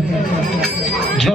অনুষ্ঠানে